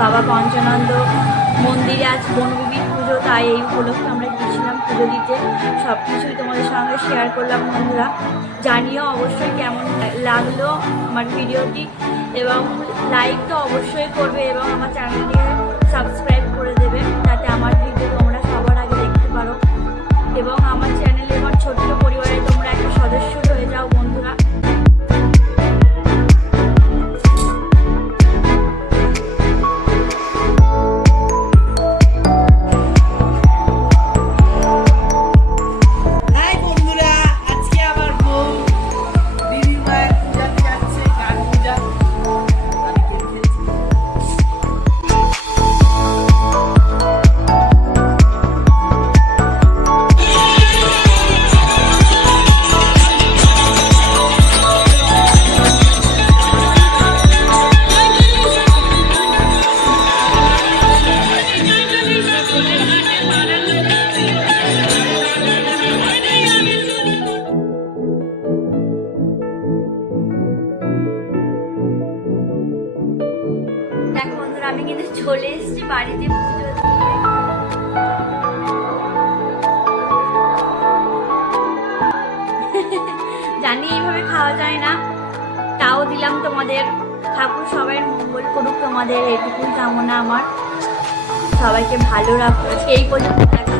বাবা পঞ্চানন্দ মন্দিরে আজ বনভূমির পুজো, তাই এই উপলক্ষে আমরা গিয়েছিলাম পুজো দিতে। সব কিছুই তোমাদের সঙ্গে শেয়ার করলাম বন্ধুরা। জানিও অবশ্যই কেমন লাগল আমার ভিডিওটি, এবং লাইক তো অবশ্যই করবে এবং আমার চ্যানেলটিকে সাবস্ক্রাইব করে দেবে, যাতে আমার ভিডিও তোমরা সবার আগে দেখতে পারো। এবং আমার চ্যানেলে আমার ছোট্ট পরিবারে তোমরা একটা সদস্য আমি কিন্তু চলে এসেছি বাড়িতে। পুজো জানি এইভাবে খাওয়া যায় না। তাও দিলাম তোমাদের। ঠাকুর সবাই মঙ্গল করুক তোমাদের। এটুকুই কামনা আমার। সবাইকে ভালো রাখো। এই পর্যন্ত দেখা